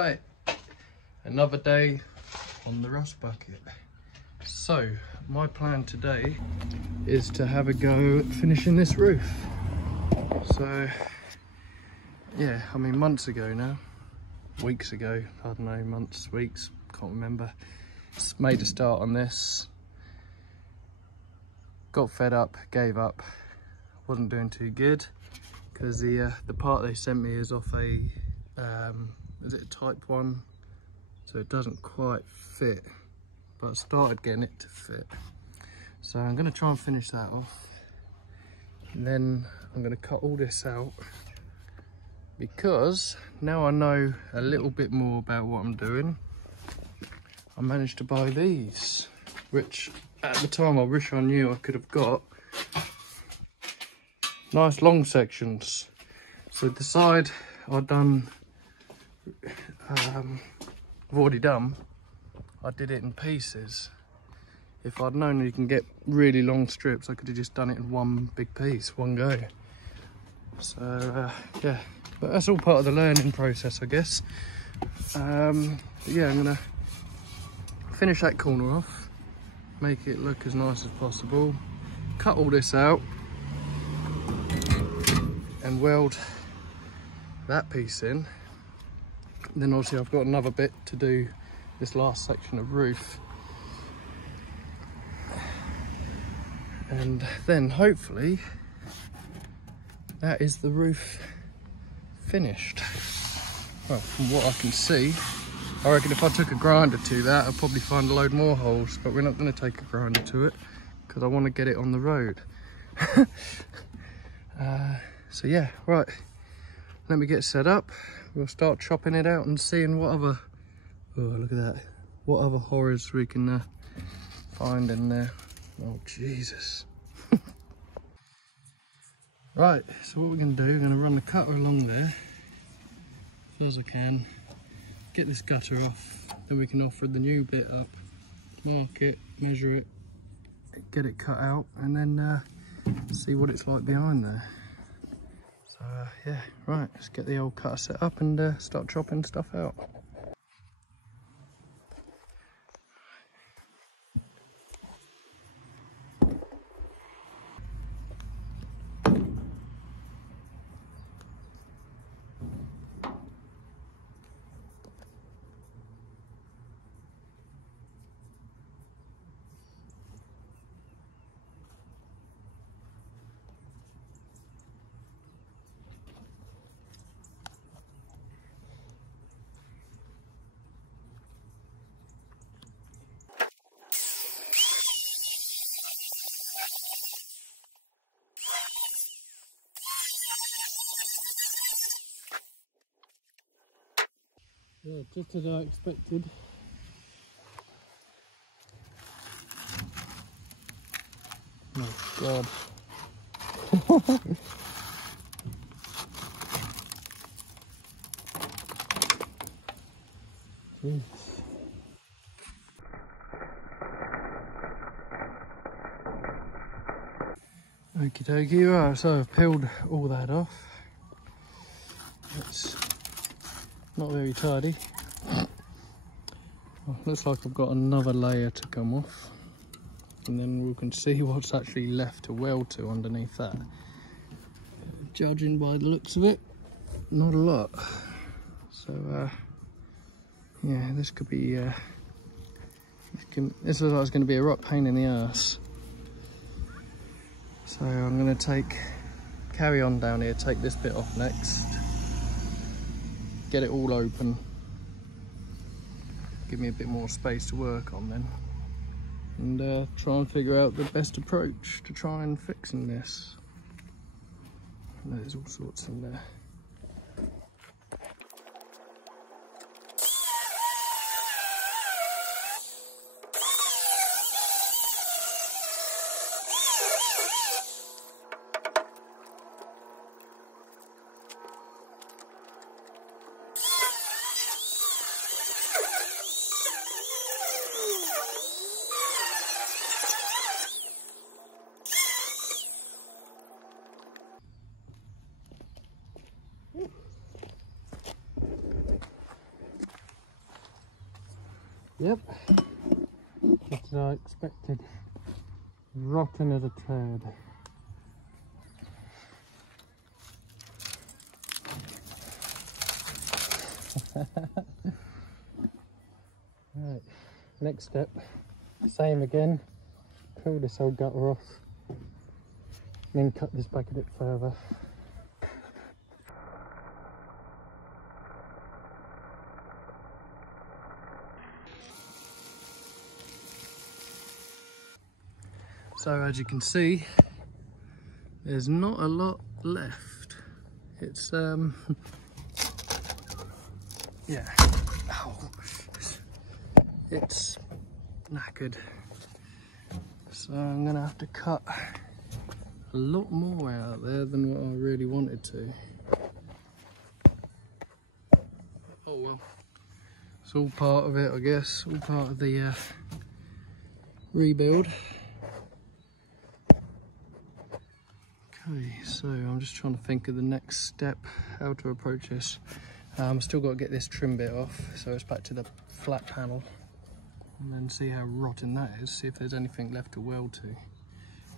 Right, another day on the rust bucket. So my plan today is to have a go at finishing this roof. So yeah, I mean months ago now, weeks ago, I don't know, months, weeks, can't remember, made a start on this, got fed up, gave up, wasn't doing too good because the part they sent me is off a is it a type 1, so it doesn't quite fit, but I started getting it to fit. So I'm going to try and finish that off, and then I'm going to cut all this out because now I know a little bit more about what I'm doing. I managed to buy these, which at the time I wish I knew I could have got. Nice long sections. So the side I've already done, I did it in pieces. If I'd known you can get really long strips, I could have just done it in one big piece, one go. So yeah, but that's all part of the learning process, I guess. But yeah, I'm gonna finish that corner off, make it look as nice as possible, cut all this out and weld that piece in. And then obviously I've got another bit to do, this last section of roof, and then hopefully that is the roof finished. Well, from what I can see, I reckon if I took a grinder to that, I'd probably find a load more holes, but we're not going to take a grinder to it because I want to get it on the road. So yeah, right, let me get set up. We'll start chopping it out and seeing what other, oh look at that, what other horrors we can find in there. Oh Jesus. Right, so what we're going to do, we're going to run the cutter along there as far as I can, get this gutter off, then we can offer the new bit up, mark it, measure it, get it cut out, and then see what it's like behind there. So yeah, right, let's get the old cutter set up and start chopping stuff out. Yeah, just as I expected. Oh God. Jeez. Okie dokie, right, so I've peeled all that off. It's not very tidy. Well, looks like I've got another layer to come off, and then we can see what's actually left to weld to underneath that. Judging by the looks of it, not a lot. So yeah, this could be this looks like it's going to be a right pain in the ass. So I'm going to carry on down here, take this bit off next, get it all open, give me a bit more space to work on then, and try and figure out the best approach to try and fixing this. And there's all sorts in there. Yep, just as I expected. Rotten as a turd. Right, next step, same again. Peel this old gutter off, then cut this back a bit further. So as you can see, there's not a lot left. It's yeah, ow. It's knackered. So I'm gonna have to cut a lot more out there than what I really wanted to. Oh well, it's all part of it, I guess, all part of the rebuild. Okay, so I'm just trying to think of the next step, how to approach this. I've still got to get this trim bit off, so it's back to the flat panel. And then see how rotten that is, see if there's anything left to weld to.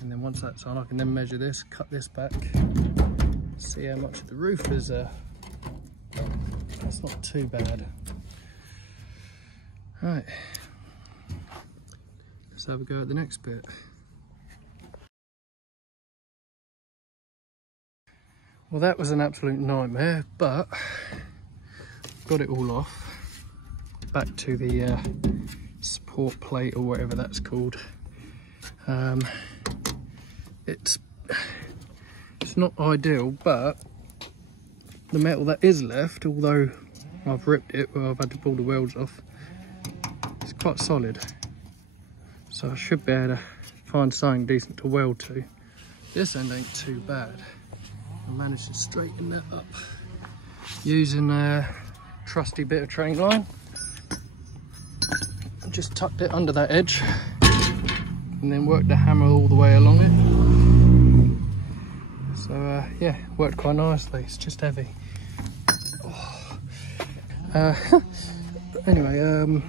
And then once that's on, I can then measure this, cut this back, see how much of the roof is there. That's not too bad. Right, let's have a go at the next bit. Well, that was an absolute nightmare, but got it all off. Back to the support plate or whatever that's called. It's not ideal, but the metal that is left, although I've ripped it, well, I've had to pull the welds off, it's quite solid. So I should be able to find something decent to weld to. This end ain't too bad. I managed to straighten that up using a trusty bit of train line. Just tucked it under that edge and then worked the hammer all the way along it. So yeah, worked quite nicely. It's just heavy. Oh. Anyway,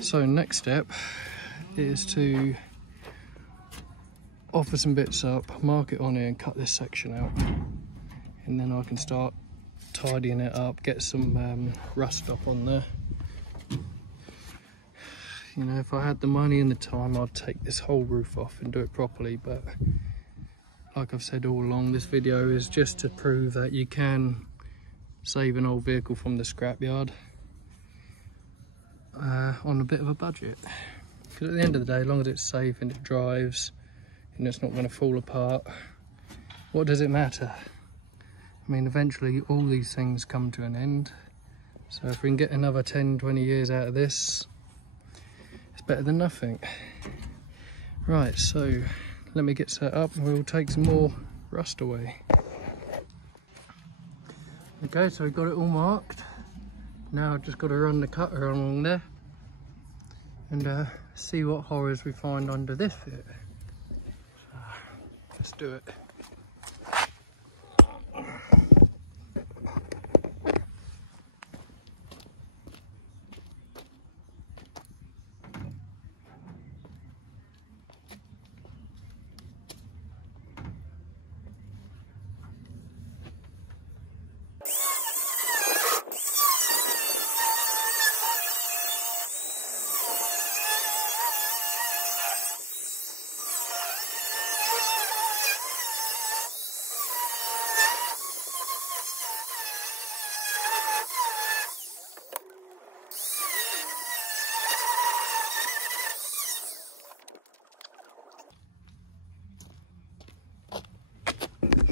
so next step is to offer some bits up, mark it on here and cut this section out, and then I can start tidying it up, get some rust up on there. You know, if I had the money and the time, I'd take this whole roof off and do it properly, but like I've said all along, this video is just to prove that you can save an old vehicle from the scrapyard on a bit of a budget. Because at the end of the day, as long as it's safe and it drives and it's not going to fall apart, what does it matter? I mean, eventually all these things come to an end. So if we can get another 10, 20 years out of this, it's better than nothing. Right, so let me get set up and we'll take some more rust away. Okay, so we've got it all marked. Now I've just got to run the cutter along there and see what horrors we find under this bit. Let's do it.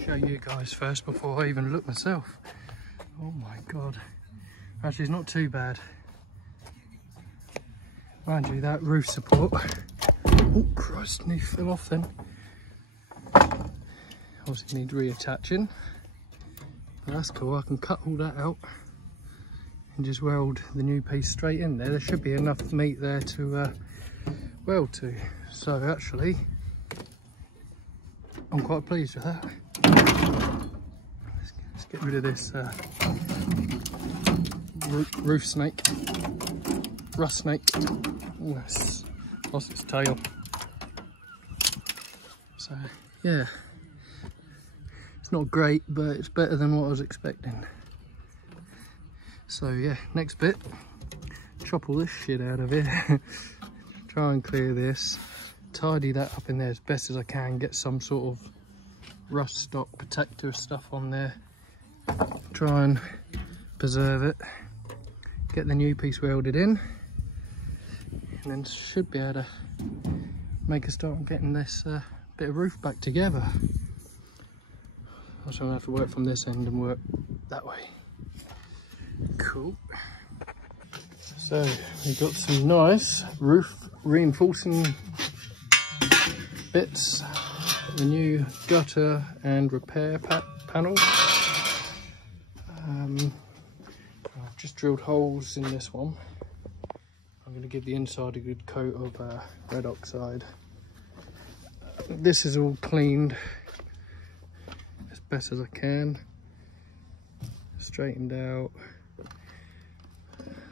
Show you guys first before I even look myself. Oh my god, actually it's not too bad. Mind you, that roof support, oh Christ, nearly fell off then. Obviously need reattaching, but that's cool. I can cut all that out and just weld the new piece straight in there. There should be enough meat there to weld to, so actually I'm quite pleased with that. Let's get rid of this roof snake, rust snake. Ooh, it's lost its tail. So yeah, it's not great, but it's better than what I was expecting. So yeah, next bit, chop all this shit out of here. Try and clear this, tidy that up in there as best as I can, get some sort of rust stop protector stuff on there, try and preserve it, get the new piece welded in, and then should be able to make a start on getting this bit of roof back together. Also, I'm gonna have to work from this end and work that way. Cool. So we've got some nice roof reinforcing bits, the new gutter and repair panel. I've just drilled holes in this one. I'm going to give the inside a good coat of red oxide. This is all cleaned as best as I can, straightened out.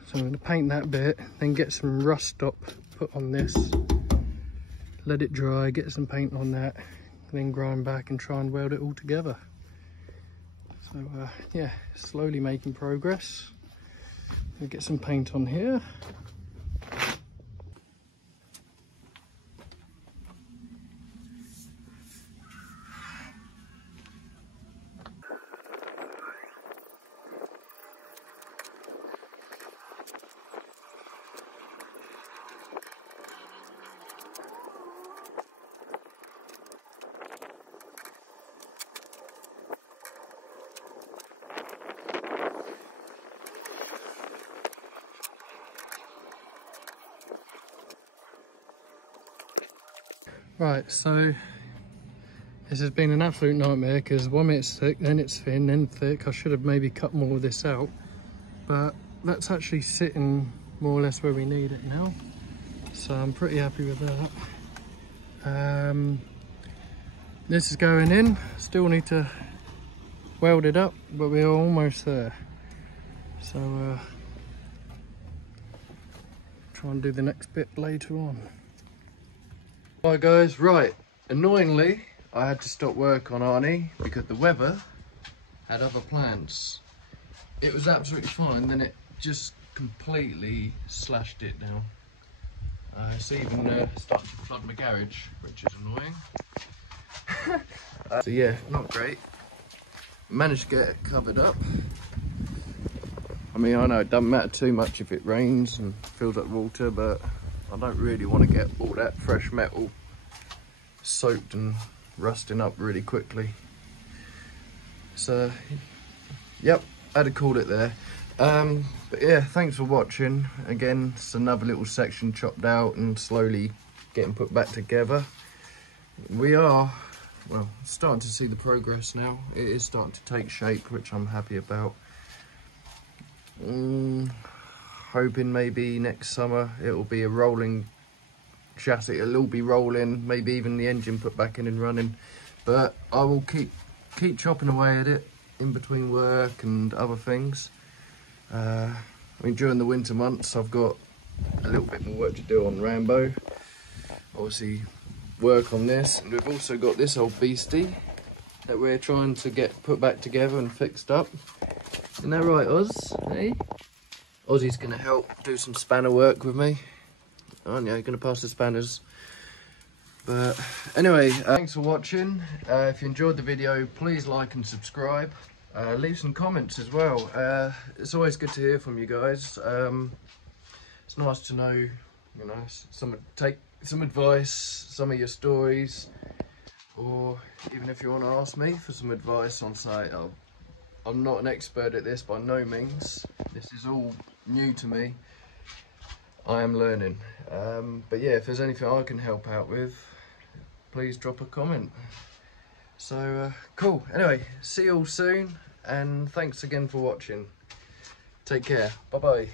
So I'm going to paint that bit, then get some rust stop put on this, let it dry, get some paint on that, then grind back and try and weld it all together. So yeah, slowly making progress. We'll get some paint on here. Right, so this has been an absolute nightmare because 1 minute it's thick, then it's thin, then thick. I should have maybe cut more of this out, but that's actually sitting more or less where we need it now. So I'm pretty happy with that. This is going in, still need to weld it up, but we're almost there. So try and do the next bit later on. Hi guys, right, annoyingly I had to stop work on Arnie because the weather had other plans. It was absolutely fine, then it just completely slashed it down. It's even started to flood my garage, which is annoying. So yeah, not great. Managed to get it covered up. I mean, I know it doesn't matter too much if it rains and fills up water, but I don't really want to get all that fresh metal soaked and rusting up really quickly. So, yep, I had to call it there. But yeah, thanks for watching. Again, it's another little section chopped out and slowly getting put back together. We are, well, starting to see the progress now. It is starting to take shape, which I'm happy about. Hoping maybe next summer it'll be a rolling chassis, it'll all be rolling, maybe even the engine put back in and running, but I will keep chopping away at it in between work and other things. I mean, during the winter months I've got a little bit more work to do on Rambo, obviously work on this, and we've also got this old beastie that we're trying to get put back together and fixed up. Isn't that right, Oz? Hey? Ozzy's going to help do some spanner work with me. Aren't you? You're going to pass the spanners. But anyway, thanks for watching. If you enjoyed the video, please like and subscribe. Leave some comments as well. It's always good to hear from you guys. It's nice to know, you know, take some advice, some of your stories, or even if you want to ask me for some advice on site. I'm not an expert at this by no means. This is all new to me. I am learning. But yeah, if there's anything I can help out with, please drop a comment. So cool. Anyway, see you all soon, and thanks again for watching. Take care. Bye bye.